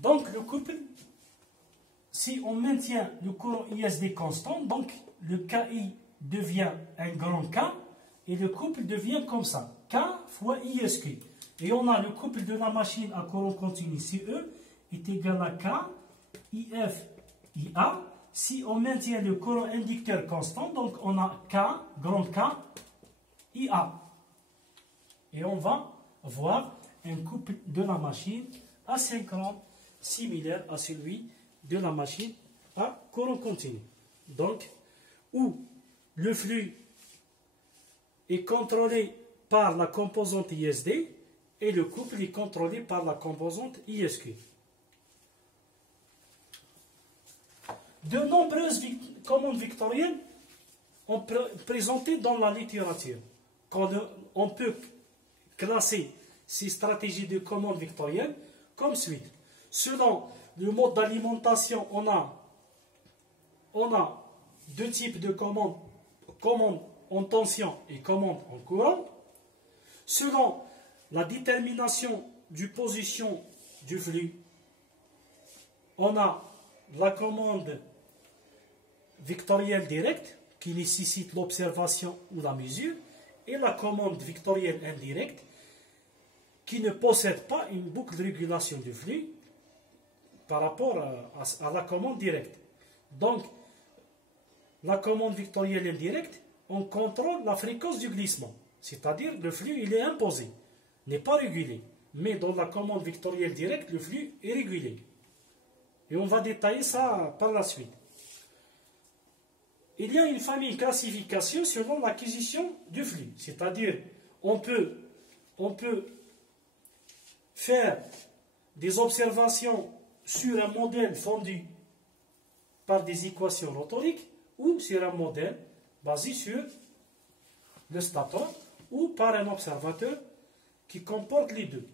Donc le couple, si on maintient le courant ISD constant, donc le KI devient un grand K et le couple devient comme ça, K fois ISQ. Et on a le couple de la machine à courant continu CE est égal à K, IF, IA. Si on maintient le courant inducteur constant, donc on a K, grand K, IA. Et on va voir un couple de la machine asynchrone similaire à celui de la machine à courant continu. Donc, où le flux est contrôlé par la composante ISD et le couple est contrôlé par la composante ISQ. De nombreuses commandes vectorielles sont présentées dans la littérature. On peut classer ces stratégies de commande vectorielle comme suit. Selon le mode d'alimentation, on a deux types de commandes, commande en tension et commande en courant. Selon la détermination du position du flux, on a la commande vectorielle directe qui nécessite l'observation ou la mesure et la commande vectorielle indirecte qui ne possède pas une boucle de régulation du flux par rapport à la commande directe. Donc, la commande vectorielle indirecte, on contrôle la fréquence du glissement, c'est-à-dire le flux il est imposé, n'est pas régulé. Mais dans la commande vectorielle directe, le flux est régulé. Et on va détailler ça par la suite. Il y a une famille de classification selon l'acquisition du flux. C'est-à-dire, on peut faire des observations sur un modèle fondu par des équations rotoriques ou sur un modèle basé sur le stator ou par un observateur qui comporte les deux.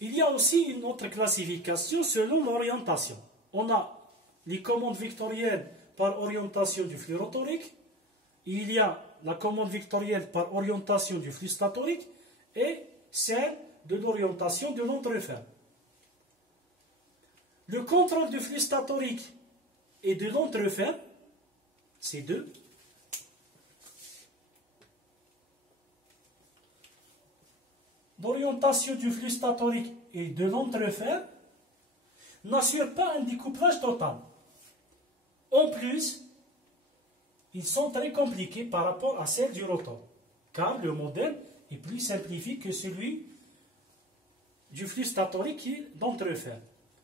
Il y a aussi une autre classification selon l'orientation. On a les commandes vectorielles par orientation du flux rotorique, il y a la commande vectorielle par orientation du flux statorique et celle de l'orientation de l'entreferme. Le contrôle du flux statorique et de l'entreferme, ces deux, l'orientation du flux statorique et de l'entreferme n'assure pas un découplage total. En plus, ils sont très compliqués par rapport à celle du rotor, car le modèle est plus simplifié que celui du flux statorique et d'entreferme.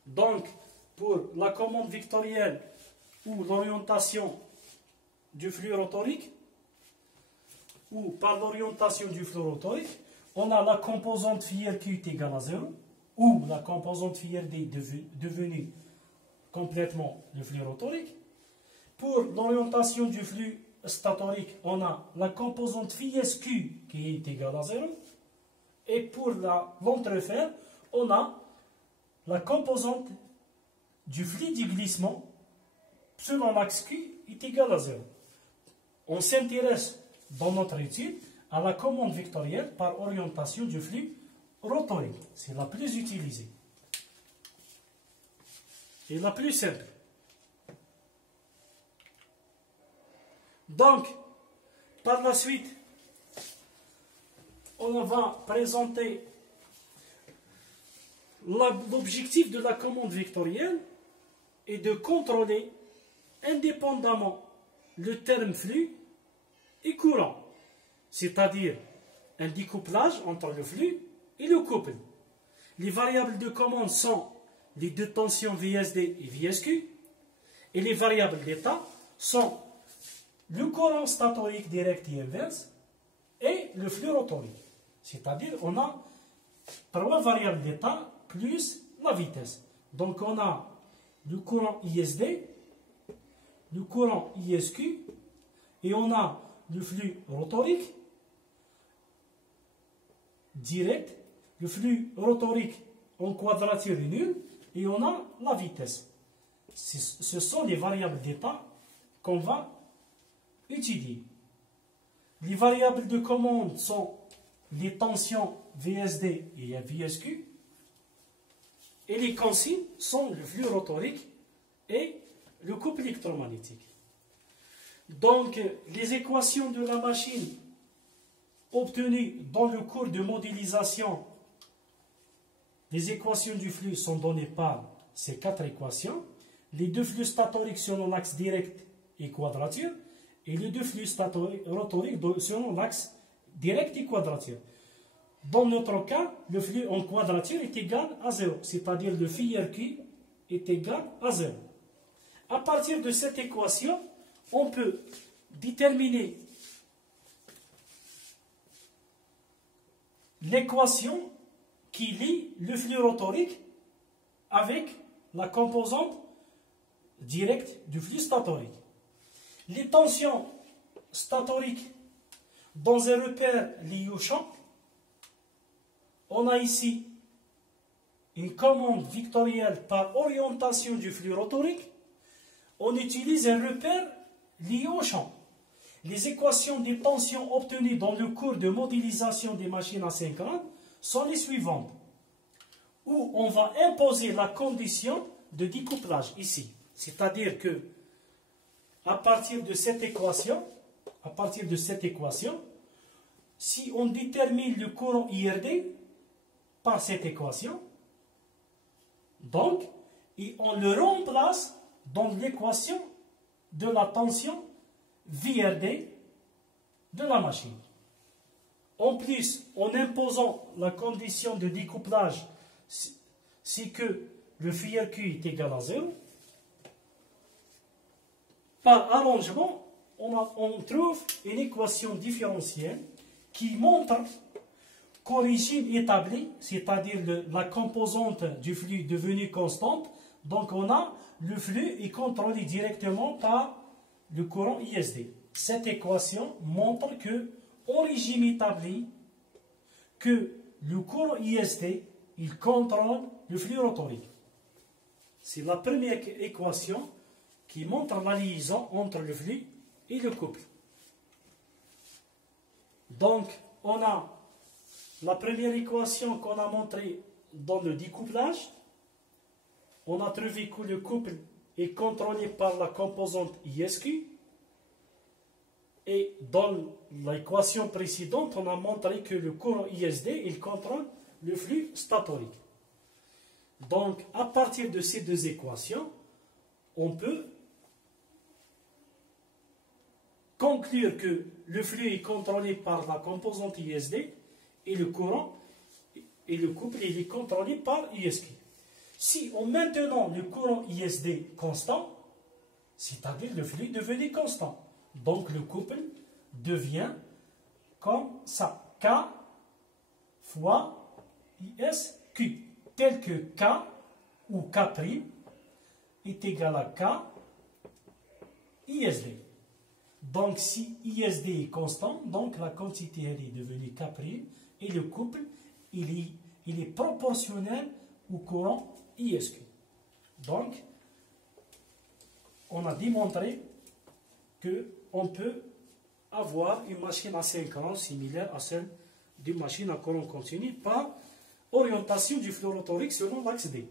Donc, pour la commande vectorielle ou l'orientation du flux rotorique, ou par l'orientation du flux rotorique, on a la composante phi Q est égale à 0, ou la composante phi D devenue complètement le flux rotorique. Pour l'orientation du flux statorique, on a la composante phi Q qui est égale à 0. Et pour l'entreferme, on a la composante du flux du glissement selon l'axe Q est égale à 0. On s'intéresse dans notre étude à la commande vectorielle par orientation du flux rotorique. C'est la plus utilisée et la plus simple. Donc, par la suite, on va présenter l'objectif de la commande vectorielle est de contrôler indépendamment le terme flux et courant, c'est-à-dire un découplage entre le flux et le couple. Les variables de commande sont les deux tensions VSD et VSQ, et les variables d'état sont le courant statorique direct et inverse et le flux rotorique. C'est-à-dire on a trois variables d'état plus la vitesse. Donc on a le courant ISD, le courant ISQ et on a le flux rotorique direct, le flux rotorique en quadrature est nul et on a la vitesse. Ce sont les variables d'état qu'on va étudier. Les variables de commande sont les tensions VSD et VSQ Et les consignes sont le flux rotorique et le couple électromagnétique. Donc, les équations de la machine obtenues dans le cours de modélisation, les équations du flux sont données par ces 4 équations. Les 2 flux statoriques selon l'axe direct et quadrature, et les 2 flux rotoriques selon l'axe direct et quadrature. Dans notre cas, le flux en quadrature est égal à 0, c'est-à-dire le phi RQ est égal à 0. À partir de cette équation, on peut déterminer l'équation qui lie le flux rotorique avec la composante directe du flux statorique. Les tensions statoriques dans un repère lié au champ, on a ici une commande vectorielle par orientation du flux rotorique. On utilise un repère lié au champ. Les équations des tensions obtenues dans le cours de modélisation des machines asynchrones sont les suivantes, où on va imposer la condition de découplage ici. C'est-à-dire que à partir de cette équation, si on détermine le courant IRD par cette équation, donc, et on le remplace dans l'équation de la tension VRD de la machine. En plus, en imposant la condition de découplage, c'est que le phi RQ est égal à 0. Par arrangement, on trouve une équation différentielle qui montre qu'au régime établi, c'est-à-dire la composante du flux devenue constante, donc on a le flux est contrôlé directement par le courant ISD. Cette équation montre que, au régime établi, que le courant ISD, il contrôle le flux rotorique. C'est la première équation qui montre la liaison entre le flux et le couple. Donc, on a la première équation qu'on a montrée dans le découplage. On a trouvé que le couple est contrôlé par la composante ISQ. Et dans l'équation précédente, on a montré que le courant ISD, il contrôle le flux statorique. Donc, à partir de ces 2 équations, on peut conclure que le flux est contrôlé par la composante ISD et le courant et le couple il est contrôlé par ISQ. Si en maintenant le courant ISD constant, c'est-à-dire le flux devenu constant, donc le couple devient comme ça, K fois ISQ, tel que K ou K' est égal à K ISD. Donc si ISD est constant, donc la quantité elle est devenue K' et le couple il est proportionnel au courant ISQ. Donc on a démontré qu'on peut avoir une machine asynchrone similaire à celle d'une machine à courant continu par orientation du flux rotorique selon l'axe D.